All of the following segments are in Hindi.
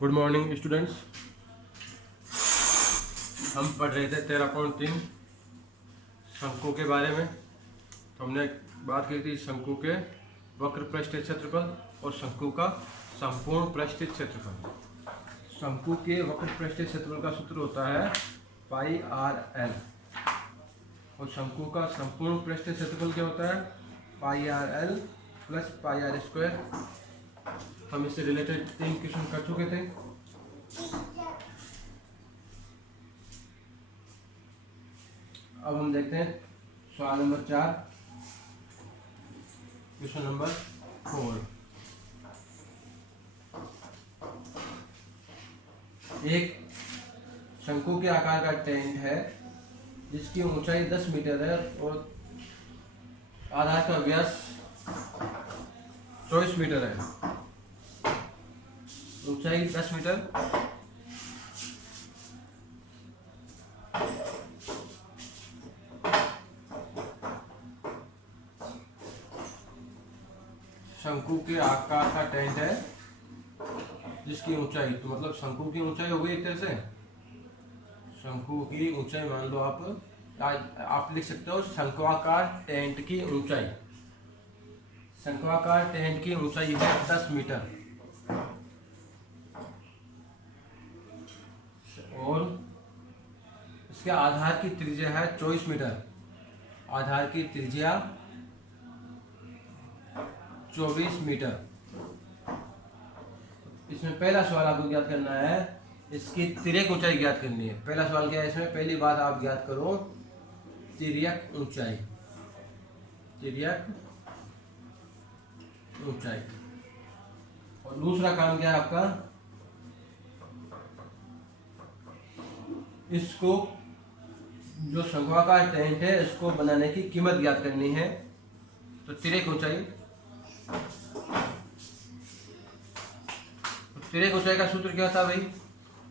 Good morning students. हम पढ़ रहे थे 13.3 शंकु के बारे में। तो हमने बात की थी शंकु के वक्र पृष्ठीय क्षेत्रफल और शंकु का संपूर्ण पृष्ठीय क्षेत्रफल। शंकु के वक्र पृष्ठीय क्षेत्रफल का सूत्र होता है पाई आर एल और शंकु का संपूर्ण पृष्ठीय क्षेत्रफल क्या होता है pi R L plus pi R square. हम इससे रिलेटेड 3 क्वेश्चन कर चुके थे। अब हम देखते हैं सवाल नंबर 4, क्वेश्चन नंबर 4। एक शंकु के आकार का टेंट है जिसकी ऊंचाई 10 मीटर है और आधार का व्यास 24 मीटर है। ऊंचाई 10 मीटर, शंकु के आकार का टेंट है जिसकी ऊंचाई, तो मतलब शंकु की ऊंचाई हो गई एक तरह से। शंकु की ऊंचाई मान लो आप लिख सकते हो शंक्वाकार टेंट की ऊंचाई। शंक्वाकार टेंट की ऊंचाई है 10 मीटर और इसके आधार की त्रिज्या है 24 मीटर। आधार की त्रिज्या 24 मीटर। इसमें पहला सवाल आपको ज्ञात करना है, इसकी तिर्यक ऊंचाई ज्ञात करनी है। पहला सवाल क्या है इसमें, पहली बात आप ज्ञात करो तिर्यक ऊंचाई। तिर्यक ऊंचाई। और दूसरा काम क्या है आपका, इसको जो शंक्वाकार टेंट है इसको बनाने की कीमत ज्ञात करनी है। तो तिर्यक ऊंचाई, तिर्यक ऊंचाई का सूत्र क्या था भाई,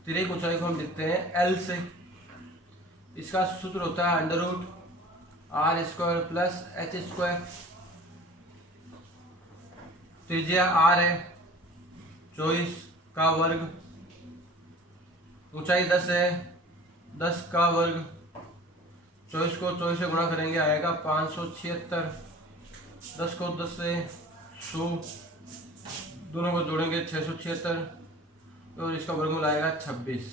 तिर्यक ऊंचाई को हम लिखते हैं एल से। इसका सूत्र होता है under root R square plus H square. त्रिज्या आर है 24 का वर्ग, ऊंचाई 10 है 10 का वर्ग, 24 को 24 से गुणा करेंगे आएगा 576। 10 को 10 से 100, दोनों को जोड़ेंगे 676 और इसका वर्गमूल आएगा 26।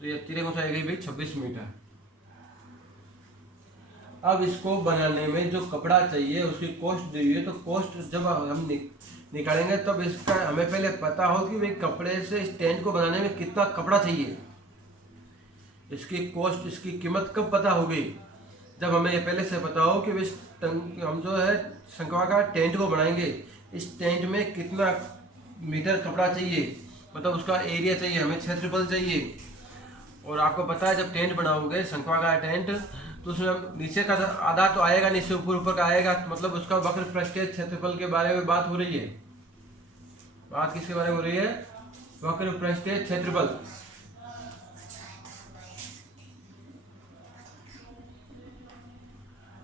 तो ये तिर्यक ऊंचाई गई भाई 26 मीटर। अब इसको बनाने में जो कपड़ा चाहिए उसकी कॉस्ट दी हुई है, तो कॉस्ट जब हम निकालेंगे तब इसका हमें पहले पता हो कि भाई कपड़े से इस टेंट को बनाने में कितना कपड़ा चाहिए। इसकी कॉस्ट, इसकी कीमत कब पता होगी, जब हमें ये पहले से पता हो कि हम जो है शंक्वाकार टेंट को बनाएंगे, इस टेंट में कितना मीटर कपड़ा चाहिए, मतलब उसका एरिया चाहिए, हमें क्षेत्रफल चाहिए। और आपको पता है जब टेंट बनाओगे शंक्वाकार टेंट तो उसमें नीचे का आधा तो आएगा, नीचे ऊपर ऊपर का आएगा, मतलब उसका वक्र पृष्ठीय क्षेत्रफल के बारे में बात हो रही है। बात किसके बारे में हो रही है, वक्र पृष्ठीय क्षेत्रफल।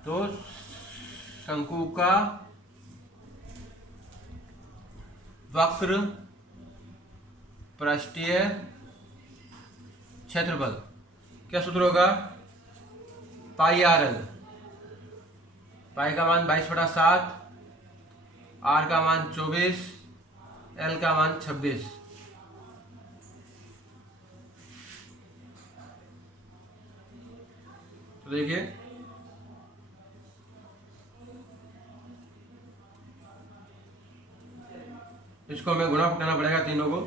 तो शंकु का वक्र पृष्ठीय क्षेत्रफल क्या सूत्र होगा, पाई आर एल। पाई का मान 22/7, आर का मान 24, एल का मान 26। तो देखिए इसको हमें गुणा करना पड़ेगा तीनों को।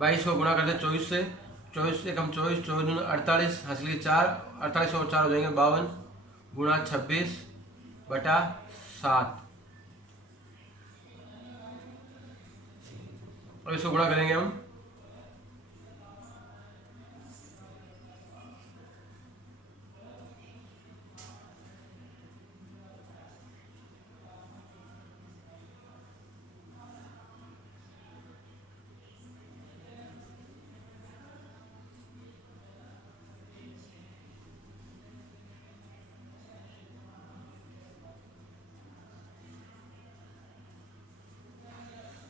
22 को गुणा करते 24 से, 24 से कम 24, 24 दूनी 48, हासिल की 4, 48 और 4 हो जाएंगे 52 गुणा 26/7। और इसको गुणा करेंगे हम,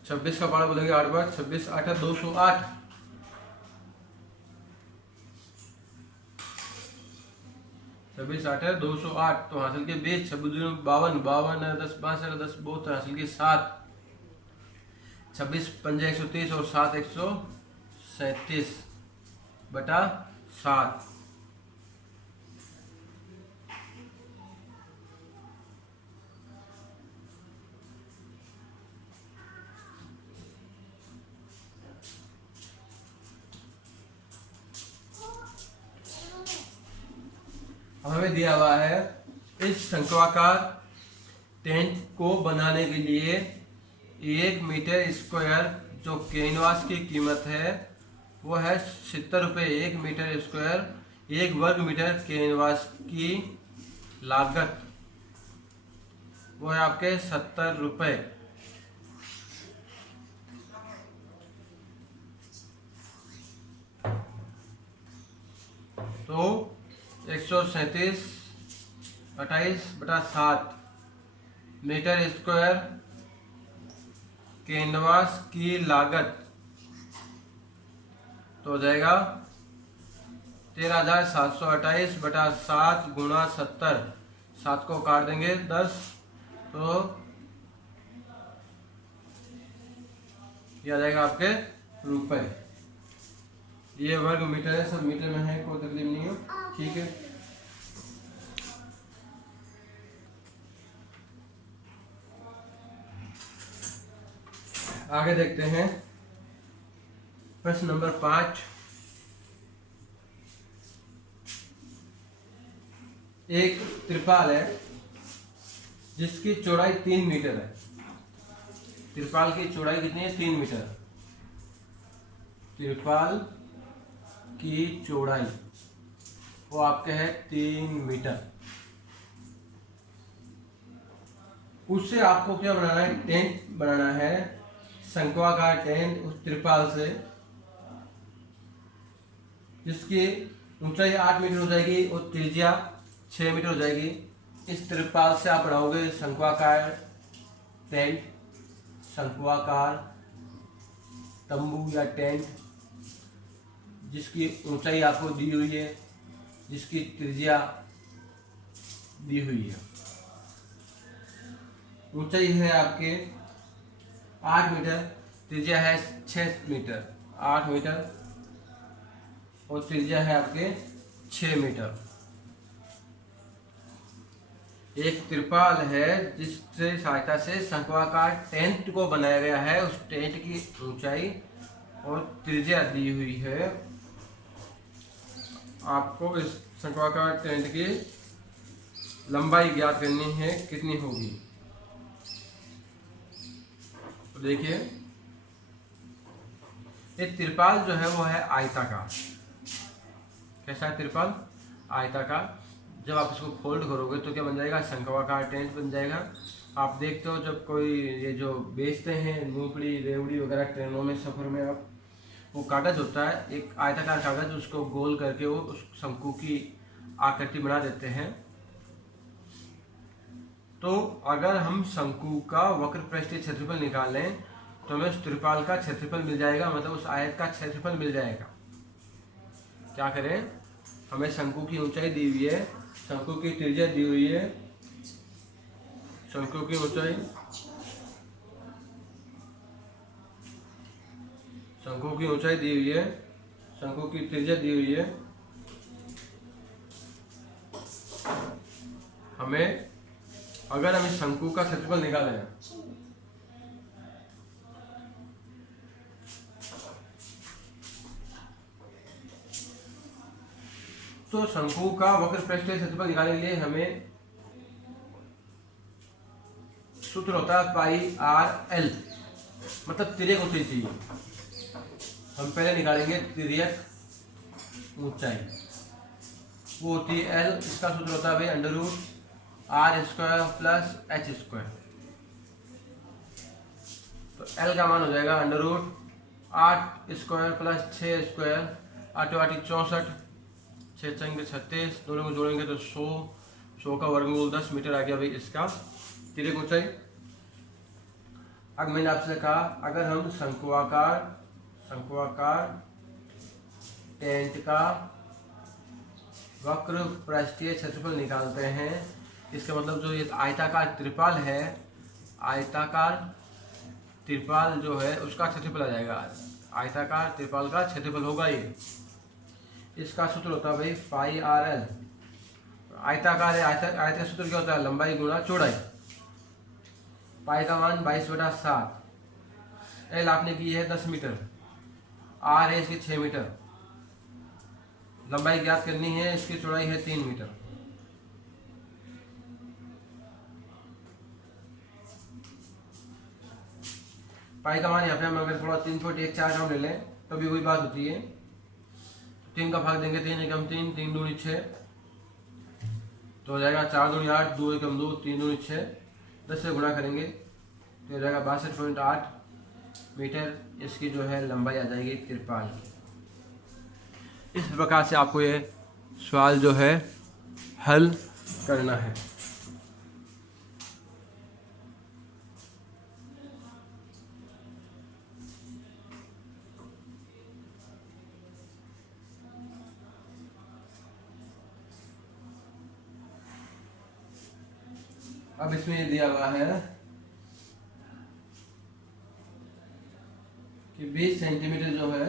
26 का पारा बोलेंगे 8 बार, 26 8 208। 26 8 208। तो हासिल के 20, 26 52, 52 10 5 10 बहुत हासिल के 7, 26 5 130 और 7 137 बटा 7। हमें दिया हुआ है इस शंक्वाकार टेंट को बनाने के लिए 1 मीटर स्क्वायर जो कैनवास की कीमत है वो है 70 रुपये। 1 मीटर स्क्वायर, 1 वर्ग मीटर कैनवास की लागत वो है आपके 70 रुपये। तो 137 28 बटा 7 मीटर स्क्वायर कैनवास की लागत तो हो जाएगा 13,728 बटा 7 गुणा 70। 7 को काट देंगे 10, तो यह आ जाएगा आपके रुपए। ये वर्ग मीटर है, सब मीटर में है, कोई तकलीफ नहीं है, ठीक है। आगे देखते हैं प्रश्न नंबर 5। एक त्रिपाल है जिसकी चौड़ाई 3 मीटर है। त्रिपाल की चौड़ाई कितनी है? 3 मीटर। त्रिपाल की चौड़ाई वो आपके है 3 मीटर। उससे आपको क्या बनाना है? टेंट बनाना है, शंक्वाकार टेंट उस त्रिपाल से जिसकी ऊंचाई 8 मीटर हो जाएगी और त्रिज्या 6 मीटर हो जाएगी। इस त्रिपाल से आप बनाओगे शंक्वाकार टेंट, शंक्वाकार तंबू या टेंट जिसकी ऊंचाई आपको दी हुई है, जिसकी त्रिज्या दी हुई है। ऊंचाई है आपके 8 मीटर, त्रिज्या है 6 मीटर। 8 मीटर और त्रिज्या है आपके 6 मीटर। एक त्रिपाल है जिससे सहायता से शंक्वाकार टेंट को बनाया गया है। उस टेंट की ऊंचाई और त्रिज्या दी हुई है। आपको इस शंक्वाकार टेंट की लंबाई ज्ञात करनी है, कितनी होगी। तो देखिए ये त्रिपाल जो है वो है आयताकार। कैसा है त्रिपाल? आयताकार। जब आप इसको फोल्ड करोगे तो क्या बन जाएगा? शंक्वाकार टेंट बन जाएगा। आप देखते हो जब कोई ये जो बेचते हैं मूंगफली रेवड़ी वगैरह ट्रेनों में सफ़र में, आप वो कागज़ होता है एक आयताकार कागज़, उसको गोल करके वो उस शंकु की आकृति बना देते हैं। तो अगर हम शंकु का वक्र पृष्ठीय क्षेत्रफल निकाल लें तो हमें उस त्रिपाल का क्षेत्रफल मिल जाएगा, मतलब उस आयत का क्षेत्रफल मिल जाएगा। क्या करें? हमें शंकु की ऊंचाई दी हुई है, शंकु की त्रिज्या दी हुई है, शंकु की ऊंचाई, शंकु की ऊंचाई दी हुई है, शंकु की त्रिज्या दी हुई है। हमें अगर हम इस शंकु का क्षेत्रफल निकालें तो शंकु का वक्र पृष्ठीय क्षेत्रफल निकालने के लिए हमें सूत्र होता है पाई आर एल, मतलब तिर्यक ऊंचाई चाहिए। हम पहले निकालेंगे तिर्यक ऊंचाई, वो होती है एल। इसका सूत्र होता है भाई under root R square plus H square. तो एल का मान हो जाएगा under root 8 square plus 6 square, 8 8 64, 6 6 36, दोनों को जोड़ेंगे तो 100 का वर्गमूल 10 मीटर आ गया भाई इसका तिर्यक ऊंचाई। अब मैंने आपसे कहा अगर हम शंक्वाकार टेंट का वक्र पृष्ठीय क्षेत्रफल निकालते हैं, इसका मतलब जो ये आयताकार त्रिपाल है, आयताकार त्रिपाल जो है उसका क्षेत्रफल आ जाएगा। आयताकार त्रिपाल का क्षेत्रफल होगा ये। इसका सूत्र होता है भाई पाई आर एल। आयताकार है, आयत का सूत्र क्या होता है? लंबाई गुणा चौड़ाई। पाई का मान 22/7। एल आपने की है 10 मीटर, आर है इसकी 6 मीटर, लंबाई ज्ञात करनी है, इसकी चौड़ाई है 3 मीटर। पाई का मान यहाँ पे हम अगर थोड़ा 3.14 हम ले लें तो भी वही बात होती है। 3 का भाग देंगे, 3 एकम 3, 3 दूनी 6, तो हो जाएगा 4 दूनी 8, 2 एकम 2, 3 दूनी 6, 10 से गुणा करेंगे तो हो जाएगा 62.8 मीटर। इसकी जो है लंबाई आ जाएगी त्रिपाल की। इस प्रकार से आपको ये सवाल जो है हल करना है। अब इसमें ये दिया हुआ है कि 20 सेंटीमीटर जो है,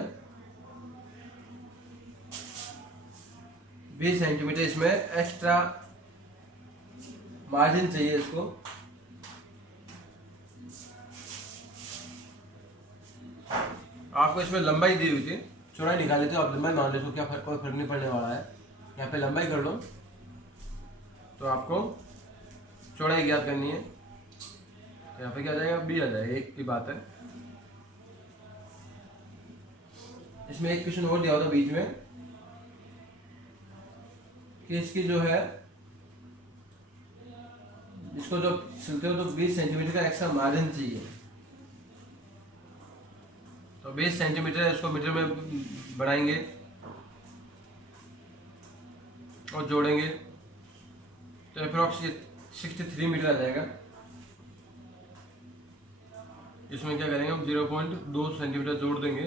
20 सेंटीमीटर इसमें एक्स्ट्रा मार्जिन चाहिए इसको। आपको इसमें लंबाई दी हुई थी, चौड़ाई निकाले थे, आप लंबाई मान लेते हो, क्या कोई फर्क नहीं पड़ने वाला है। यहाँ पे लंबाई कर लो तो आपको चौड़ाई ज्ञात करनी है। यहाँ पे क्या आ जाएगा? बी आ जाएगा, एक की बात है। इसमें एक क्वेश्चन और दिया होता बीच में कि इसकी जो है, इसको जो सिलते हो तो 20 सेंटीमीटर का एक्स्ट्रा मार्जिन चाहिए। तो 20 सेंटीमीटर इसको मीटर में बढ़ाएंगे और जोड़ेंगे तो अप्रोक्सीमेट 63 मीटर आ जाएगा। इसमें क्या करेंगे हम 0.2 सेंटीमीटर जोड़ देंगे।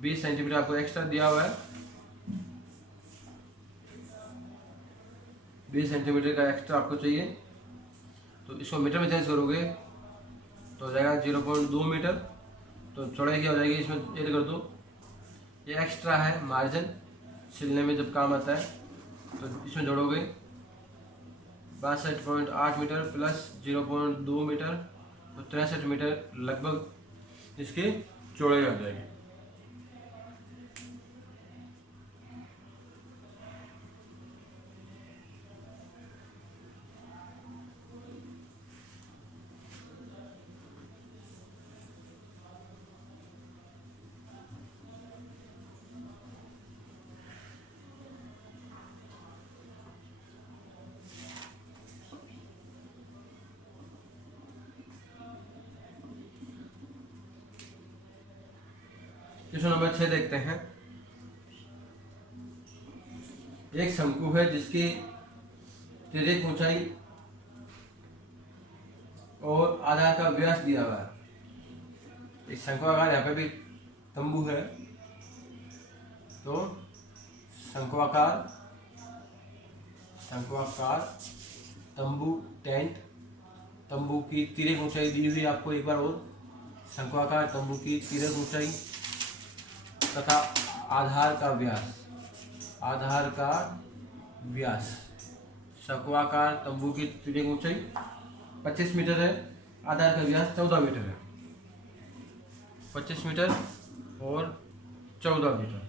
20 सेंटीमीटर आपको एक्स्ट्रा दिया हुआ है, 20 सेंटीमीटर का एक्स्ट्रा आपको चाहिए, तो इसको मीटर में चेंज करोगे तो हो जाएगा 0.2 मीटर। तो चौड़ाई क्या हो जाएगी, इसमें ऐड कर दो, ये एक्स्ट्रा है मार्जिन, सिलने में जब काम आता है। तो इसमें जोड़ोगे 62.8 मीटर प्लस 0.2 मीटर, तो 63 मीटर लगभग इसकी चौड़ाई आ जाएगी। क्वेश्चन नंबर 6 देखते हैं। एक शंकु है जिसकी तिर्यक ऊंचाई और आधार का व्यास दिया हुआ है। इस शंक्वाकार, यहाँ पे भी तंबू है, तो शंक्वाकार तंबू टेंट, तंबू की तिर्यक ऊंचाई दी हुई आपको एक बार और। शंक्वाकार तंबू की तिर्यक ऊंचाई तथा आधार का व्यास। शंक्वाकार तंबू की तिर्यक ऊंचाई 25 मीटर है, आधार का व्यास 14 मीटर है। 25 मीटर और 14 मीटर।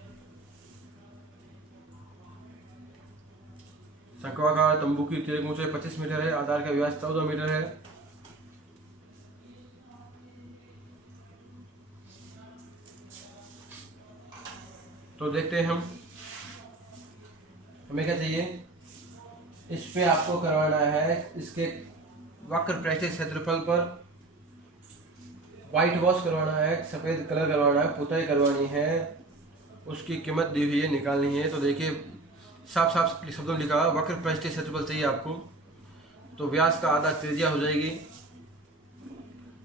शंक्वाकार तंबू की तिर्यक ऊंचाई 25 मीटर है, आधार का व्यास 14 मीटर है। तो देखते हैं हमें क्या चाहिए। इस पे आपको करवाना है, इसके वक्र पृष्ठीय क्षेत्रफल पर व्हाइट वॉश करवाना है, सफ़ेद कलर करवाना है, पुताई करवानी है, उसकी कीमत दी हुई है, निकालनी है। तो देखिए साफ साफ शब्दों में लिखा है वक्र पृष्ठीय क्षेत्रफल चाहिए आपको। तो व्यास का आधा त्रिज्या हो जाएगी,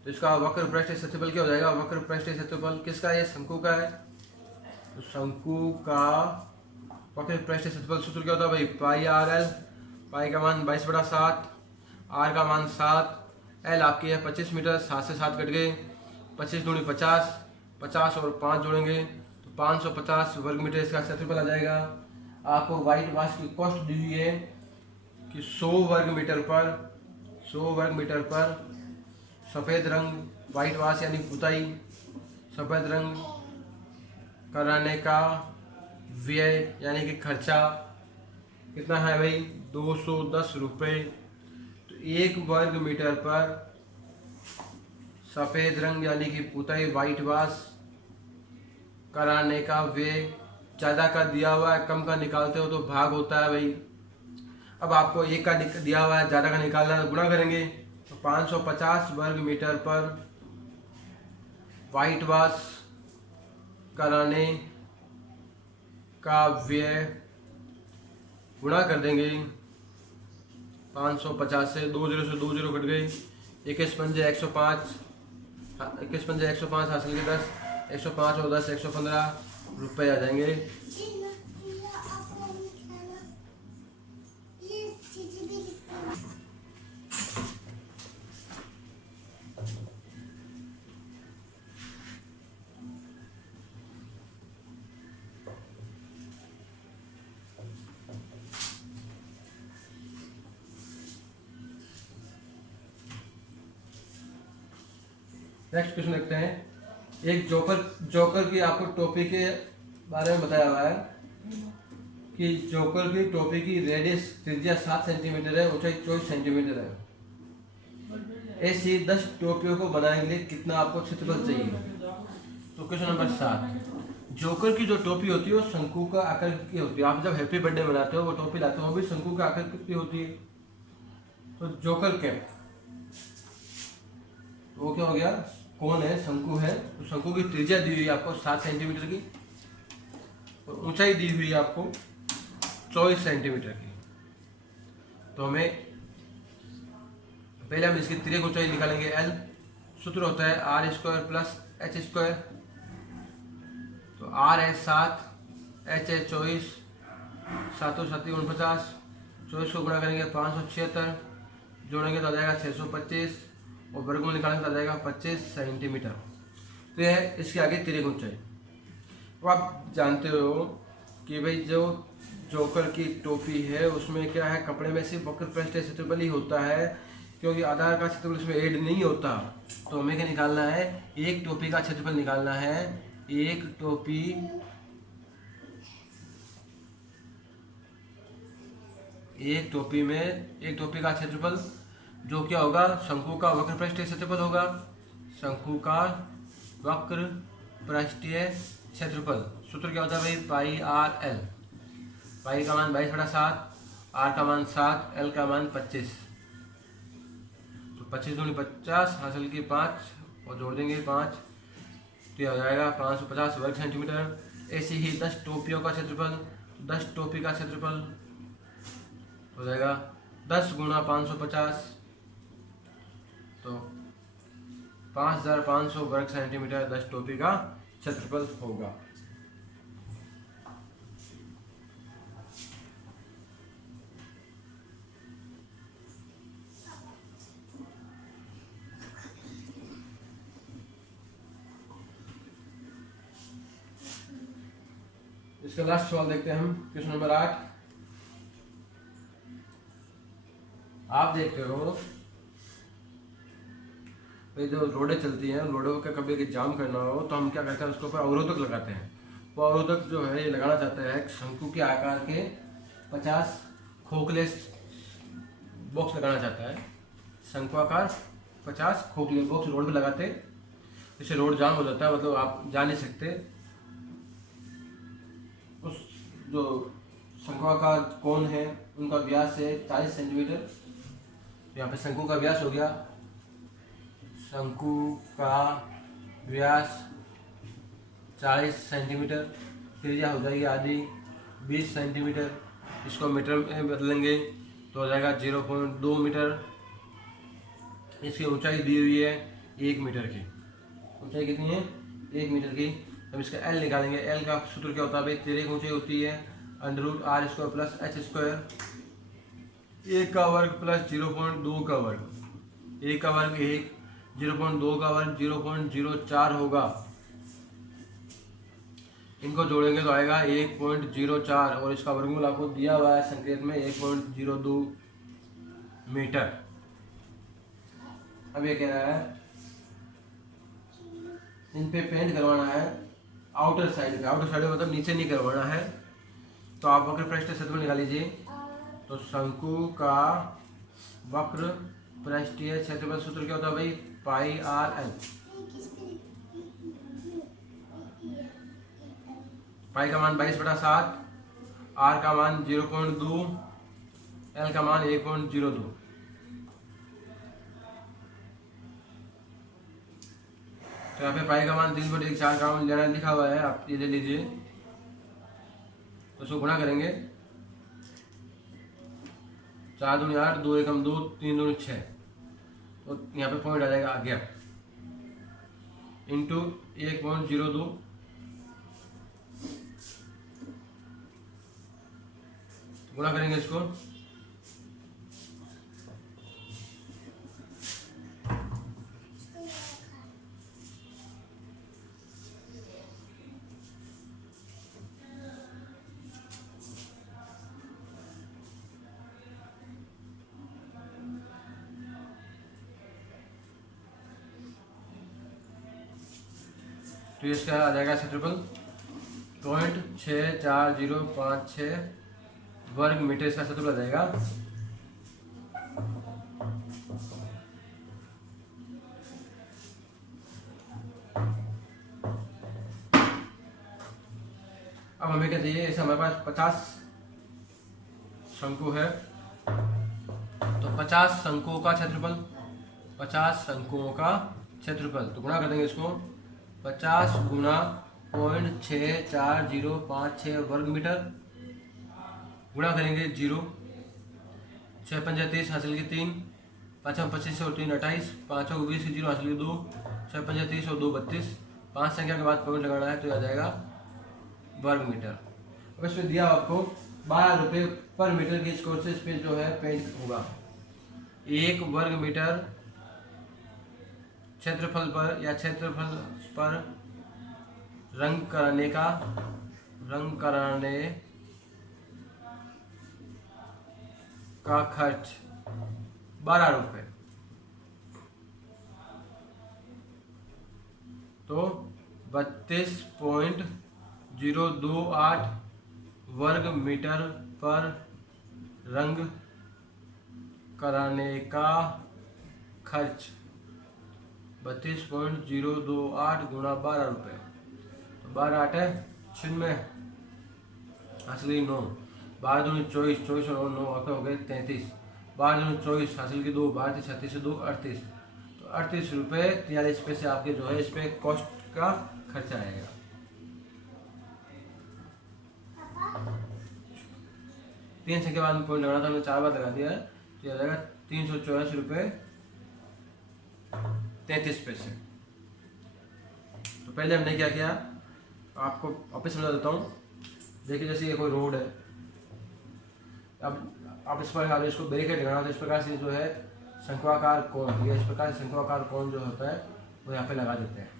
तो इसका वक्र पृष्ठीय क्षेत्रफल क्या हो जाएगा? वक्र पृष्ठीय क्षेत्रफल किसका है? शंकु का है। तो शंकु का वक्र पृष्ठीय क्षेत्रफल सूत्र क्या होता है भाई? पाई आर एल। पाई का मान 22/7, आर का मान 7, एल आपकी है 25 मीटर। 7 से 7 कट गए, 25 दूनी 50, 50 और 5 जोड़ेंगे तो 550 वर्ग मीटर इसका क्षेत्रफल आ जाएगा। आपको वाइट वाश की कॉस्ट दी हुई है कि 100 वर्ग मीटर पर सफ़ेद रंग वाइट वाश यानी पुताई सफ़ेद रंग कराने का व्यय यानी कि खर्चा कितना है भाई? 210 रुपये। तो 1 वर्ग मीटर पर सफ़ेद रंग यानी कि पुताई वाइट वाश कराने का व्यय ज़्यादा का दिया हुआ है, कम का निकालते हो तो भाग होता है भाई। अब आपको 1 का दिया हुआ है, ज़्यादा का निकालना है तो गुणा करेंगे। तो 550 वर्ग मीटर पर वाइट वाश कराने का व्यय गुणा कर देंगे 550 से 2 0 कट गए। 21 पंजे 105, 21 पंजे 105 हासिल के 10, 105 और 10 115 रुपये आ जाएंगे। नेक्स्ट क्वेश्चन देखते हैं। एक जोकर की आपको टोपी के बारे में बताया हुआ है कि जोकर की टोपी की रेडियस त्रिज्या 7 सेंटीमीटर है, ऊंचाई 24 सेंटीमीटर है। ऐसी 10 टोपियों को बनाने के लिए कितना आपको क्षेत्रफल चाहिए? तो क्वेश्चन नंबर 7, जोकर की जो टोपी होती है वो शंकु का आकार की होती है। आप जब हैप्पी बर्थडे मनाते हो वो टोपी लाते हो वो भी शंकु का आकार की होती है। तो जोकर कैप वो क्या हो गया? कौन है? शंकु है। तो शंकु की त्रिज्या दी हुई है आपको 7 सेंटीमीटर की और ऊंचाई दी हुई है आपको 24 सेंटीमीटर की। तो हमें पहले हम इसकी तिर्यक ऊंचाई निकालेंगे एल। सूत्र होता है R square plus H square. तो आर है 7, एच है 24, 7 7 49, 24 को गुणा करेंगे 576, जोड़ेंगे तो आ जाएगा 625 और वर्गमूल निकालेंगे तो आ जाएगा 25 सेंटीमीटर। तो यह है इसके आगे तिर्यक ऊंचाई। तो आप जानते हो कि भाई जो जोकर की टोपी है उसमें क्या है? कपड़े में सिर्फ वक्र पृष्ठीय क्षेत्रफल ही होता है क्योंकि आधार का क्षेत्रफल इसमें ऐड नहीं होता। तो हमें क्या निकालना है? एक टोपी का क्षेत्रफल निकालना है। एक टोपी का क्षेत्रफल जो क्या होगा? शंकु का वक्र पृष्ठीय क्षेत्रफल होगा। शंकु का वक्र पृष्ठीय क्षेत्रफल सूत्र क्या होता है भाई? पाई आर एल। पाई का मान 22/7, आर का मान 7, एल का मान 25। तो 25 दूनी 50 हासिल की 5 और जोड़ देंगे 5 तो यह हो जाएगा 550 वर्ग सेंटीमीटर। ऐसे ही 10 टोपियों का क्षेत्रफल, 10 टोपी का क्षेत्रफल हो जाएगा 10 गुणा 550 तो 5500 वर्ग सेंटीमीटर 10 टोपी का क्षेत्रफल होगा। इसका लास्ट सवाल देखते हैं हम। Question number 8। आप देख रहे हो ये जो रोडें चलती हैं, रोडों का कभी जाम करना हो तो हम क्या करते हैं? उसके ऊपर अवरोधक लगाते हैं। वो अवरोधक जो है ये लगाना चाहते हैं शंकु के आकार के 50 खोखले बॉक्स लगाना चाहता है। शंकु आकार 50 खोखले बॉक्स रोड पे लगाते हैं, इससे रोड जाम हो जाता है, मतलब आप जा नहीं सकते। उस जो शंकु आकार कौन है उनका व्यास है 40 सेंटीमीटर। यहाँ पे शंकु का व्यास हो गया, शंकु का व्यास 40 सेंटीमीटर, त्रिज्या हो जाएगी आधी 20 सेंटीमीटर। इसको मीटर में बदलेंगे तो हो जाएगा 0.2 मीटर। इसकी ऊंचाई दी हुई है 1 मीटर की। ऊंचाई कितनी है? 1 मीटर की। अब इसका एल निकालेंगे। एल का सूत्र क्या होता है भाई? तिर्यक ऊंचाई होती है √r² प्लस h², 1 का वर्ग प्लस 0.2 का वर्ग। 1 का वर्ग 1, 0.2 का वर्ग 0.04 होगा। इनको जोड़ेंगे तो आएगा 1.04 और इसका वर्गमूल आपको दिया हुआ है संकेत में 1.02 मीटर। अब ये कह रहा है इन पे पेंट करवाना है आउटर साइड पे। आउटर साइड में मतलब नीचे नहीं करवाना है। तो आप वक्र पृष्ठ क्षेत्रफल निकाल लीजिए। तो शंकु का वक्र पृष्ठीय क्षेत्रफल सूत्र क्या होता है भाई? πr/l। पाई का मान 22/7, r का मान 0.2, l का मान 1.02। तो यहाँ पे पाई का मान 3/4 का मान लेना लिखा हुआ है, आप ये ले लीजिए। तो उसको गुणा करेंगे, 4 दूनी 8, 2 एकम 2, 3 दूनी 6। तो यहाँ पे पॉइंट आ जाएगा 11 इंटू 1.02। गुणा करेंगे इसको, तो इसका आ जाएगा क्षेत्रफल 0.6405 वर्ग मीटर इसका क्षेत्रफल आ जाएगा। अब हमें क्या चाहिए? ऐसे हमारे पास 50 शंकु है, तो 50 शंकुओं का क्षेत्रफल, 50 शंकुओं का क्षेत्रफल। तो गुणा कर देंगे इसको, 50 गुणा 0.6405 वर्ग मीटर। गुणा करेंगे 0, 6 पंजा 30 हासिल की 3, 5 25 और 3 28, 5 20 की 0 हासिल की 2, 6 पंजा 30 और 2 32। 5 संख्या के बाद पॉइंट लगाना है तो आ जाएगा वर्ग मीटर। अब इसमें दिया आपको 12 रुपये पर मीटर की स्कोर से इस पे जो है पेंट होगा। 1 वर्ग मीटर क्षेत्रफल पर या क्षेत्रफल पर रंग कराने का खर्च 12 रुपये। तो 32.028 वर्ग मीटर पर रंग कराने का खर्च 32.028 गुणा 12 रुपये। तो 12 8 96 हासिल की 9, 12 दूनी 24, 24 और 9 आपके हो गए 33, 12 दूनी 24 हासिल की 2, 12 36 से 2 38। तो 38 रुपये 43 पैसे आपके जो है इस पे कॉस्ट का खर्चा आएगा। तीन से के बाद में पॉइंट लगाना था, हमने 4 बार लगा दिया है। तो यह जाएगा 384 रुपये 33 पैसे। तो पहले हमने क्या किया, आपको वापस समझा देता हूँ। देखिए जैसे ये कोई रोड है, अब आप इस पर इसको बैरिकेड लगाना, तो इस प्रकार से जो है शंक्वाकार कोण, या इस प्रकार से शंक्वाकार कोण जो होता है वो यहाँ पे लगा देते हैं।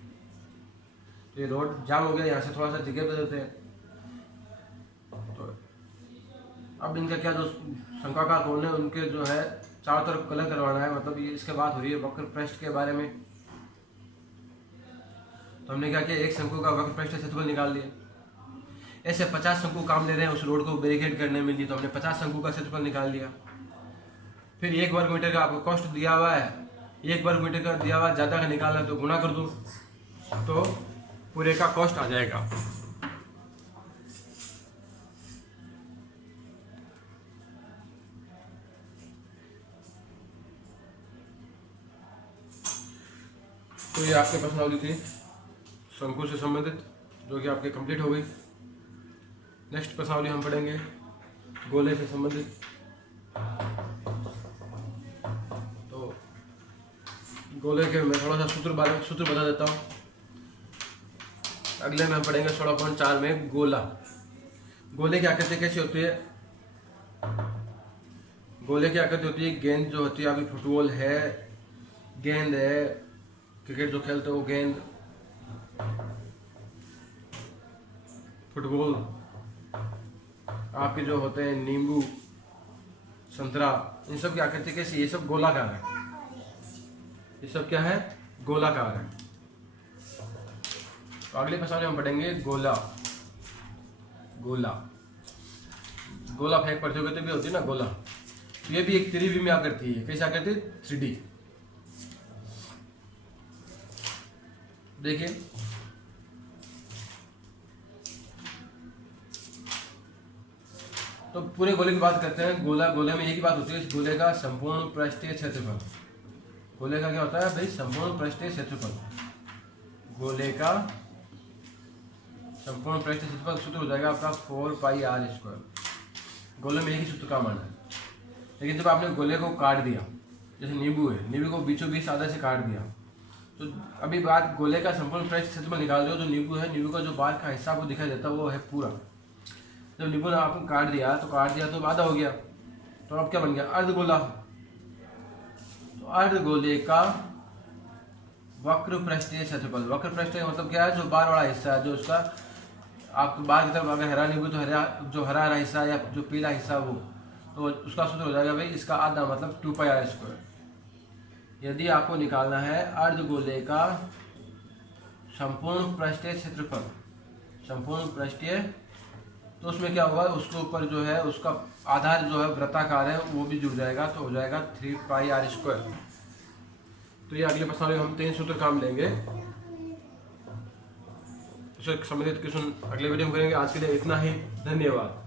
तो ये रोड जाम हो गया, यहाँ से थोड़ा सा जगह दे देते हैं। तो अब इनका क्या जो शंक्वाकार कोण है उनके जो है चारों तरफ कलर करवाना है। मतलब ये इसके बात हो रही है वक्र पृष्ठ के बारे में। तो हमने क्या किया, एक शंकु का वक्र पृष्ठ क्षेत्रफल निकाल लिया। ऐसे 50 शंकु काम ले रहे हैं उस रोड को बैरिकेड करने में लिए, तो हमने 50 शंकु का क्षेत्रफल निकाल लिया। फिर 1 वर्ग मीटर का आपको कॉस्ट दिया हुआ है, 1 वर्ग मीटर का दिया हुआ, ज़्यादा का निकालना है तो गुणा कर दो, तो पूरे का कॉस्ट आ जाएगा। तो ये आपके प्रश्नावली थी शंकु से संबंधित, जो कि आपके कंप्लीट हो गई। नेक्स्ट प्रश्नावली हम पढ़ेंगे गोले से संबंधित। तो गोले के मैं थोड़ा सा सूत्र बता देता हूँ। अगले में हम पढ़ेंगे 16.4 में गोला। गोले की आकृति कैसी होती है? गोले की आकृति होती है, गेंद जो होती है, अभी फुटबॉल है, गेंद है, क्रिकेट जो खेलते हो वो गेंद, फुटबॉल, आपके जो होते हैं नींबू, संतरा, इन सब की आकृति कैसी? ये सब गोलाकार है। ये सब क्या है? गोलाकार है। तो अगले प्रश्न में हम पढ़ेंगे गोला। गोला, गोला फेंक प्रतियोगिता भी होती है ना, गोला। ये भी एक त्रिविमीय आकृति है। कैसी आकृति? 3D। देखिए, तो पूरे गोले की बात करते हैं। गोले में एक ही बात होती है, इस गोले का संपूर्ण पृष्ठीय क्षेत्रफल। गोले का क्या होता है भाई? संपूर्ण पृष्ठीय क्षेत्रफल। गोले का संपूर्ण पृष्ठीय क्षेत्रफल सूत्र हो जाएगा आपका 4πr²। गोले में एक ही सूत्र का मान है। लेकिन जब आपने गोले को काट दिया, जैसे नींबू है, नींबू को बीचों बीच आधा से काट दिया, तो अभी बात गोले का संपूर्ण पृष्ठीय क्षेत्रफल निकाल रहे हो। जो नींबू है, नींबू का जो बाहर का हिस्सा आपको दिखाई देता है वो है पूरा। जब नींबू ने आपको काट दिया तो आधा हो गया, तो अब क्या बन गया? अर्धगोला। तो अर्धगोले का वक्र पृष्ठीय क्षेत्रफल। वक्र पृष्ठीय मतलब क्या है? जो बाहर वाला हिस्सा है, जो उसका आपको बाहर की तरफ अगर हरा नींबू तो हरा हिस्सा या जो पीला हिस्सा वो, तो उसका सूत्र हो जाएगा भाई इसका आधा, मतलब 2πr²। यदि आपको निकालना है अर्धगोले का संपूर्ण पृष्ठीय क्षेत्रफल, संपूर्ण पृष्ठीय, तो उसमें क्या होगा? उसके ऊपर जो है उसका आधार जो है वृत्ताकार है वो भी जुड़ जाएगा, तो हो जाएगा 3πr²। तो ये अगले प्रश्न में हम 3 सूत्र काम लेंगे। उससे संबंधित क्वेश्चन अगले वीडियो में करेंगे। आज के लिए इतना ही, धन्यवाद।